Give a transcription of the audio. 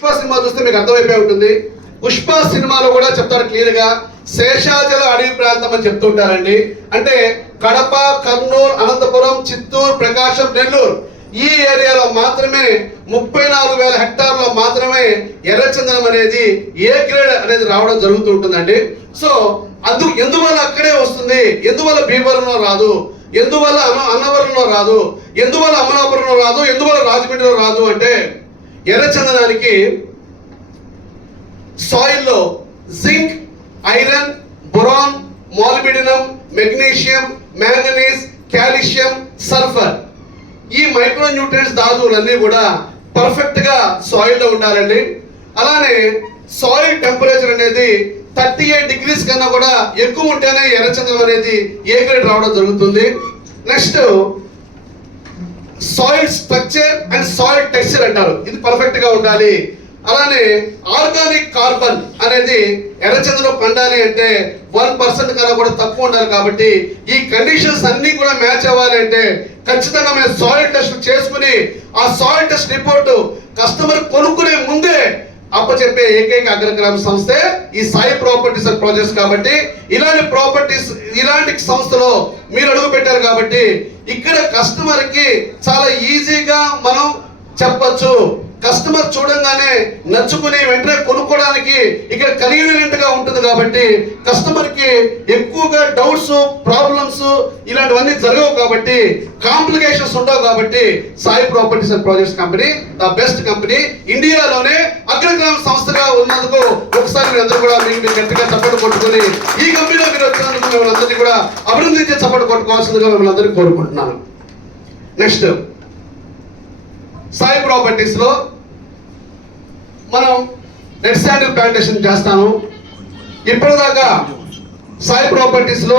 Pushpa cinema చూస్తే మీకు అర్థమైపోయి ఉంటుంది. పుష్ప సినిమాలో కూడా చెప్తారు క్లియర్ గా, శేషాచల అడవి ప్రాంతం అని చెప్తుంటారండి. అంటే కడప, కర్నూలు, అనంతపురం, చిత్తూరు, ప్రకాశం, నెల్లూరు ఈ ఏరియాలో మాత్రమే 34,000 హెక్టార్లో మాత్రమే ఎర్రచందనం అనేది ఏ గ్రేడ్ అనేది రావడం జరుగుతూ ఉంటుందండి. సో ఎందువల్ల అక్కడే వస్తుంది, ఎందువల్ల భీమవరంలో రాదు, ఎందువల్ల అన్నవరంలో రాదు, ఎందువల్ల అమలాపురంలో రాదు, ఎందువల్ల రాజమండ్రిలో రాదు అంటే ఎర్రచందనానికి సాయిల్లో zinc, iron, boron, molybdenum, magnesium, manganese, calcium, sulphur ఈ మైక్రో న్యూట్రియన్స్ ధాతువులన్నీ కూడా పర్ఫెక్ట్ గా సాయిల్లో ఉండాలండి. అలానే సాయిల్ టెంపరేచర్ అనేది 38 డిగ్రీస్ కన్నా కూడా ఎక్కువ ఉంటేనే ఎర్రచందనం అనేది ఏ గ్రేడ్ రావడం జరుగుతుంది. Next soil structure and soil texture అంటారు, ఇది పర్ఫెక్ట్ గా ఉండాలి. అలానే ఆర్గానిక్ కార్బన్ అనేది ఎర్రచందనం పండాలి అంటే 1% కన్నా కూడా తక్కువ ఉండాలి. కాబట్టి ఈ కండిషన్స్ అన్ని కూడా మ్యాచ్ అవ్వాలి అంటే ఖచ్చితంగా మేము సాయిల్ టెస్ట్ చేసుకుని ఆ సాయిల్ టెస్ట్ రిపోర్ట్ కస్టమర్ కొనుక్కునే ముందే అప్పచెప్పే ఏకైక అగ్రగ్రామ సంస్థే ఈ సాయి ప్రాపర్టీస్ అండ్ ప్రాజెక్ట్స్. కాబట్టి ఇలాంటి సంస్థలో మీరు అడుగు పెట్టారు కాబట్టి ఇక్కడ కస్టమర్ కి చాలా ఈజీగా మనం చెప్పచ్చు. కస్టమర్ చూడంగానే నచ్చుకుని వెంటనే కొనుక్కోవడానికి ఇక్కడ కన్వీనియంట్ గా ఉంటుంది. కాబట్టి కస్టమర్ కి ఎక్కువగా డౌట్స్, ప్రాబ్లమ్స్ ఇలాంటివన్నీ జరగవు. కాబట్టి కాంప్లికేషన్స్ ఉండవు. కాబట్టి Sai properties and projects company the best company, ఇండియాలోనే అగ్రగ్రామ సంస్థగా ఉన్నందుకు ఒకసారి మీరందరూ కూడా మీరు గట్టిగా చప్పట్లు కొట్టుకొని ఈ కంపెనీలో మీరు వచ్చినందుకు మిమ్మల్ని అందరినీ కూడా అభినందించే చప్పట్లు కొట్టుకోవాల్సిందిగా మిమ్మల్ని అందరినీ కోరుకుంటున్నాను. నెక్స్ట్ సాయి ప్రాపర్టీస్ లో మనం రెడ్ శాండిల్ ప్లాంటేషన్ చేస్తాము. ఇప్పటిదాకా సాయి ప్రాపర్టీస్ లో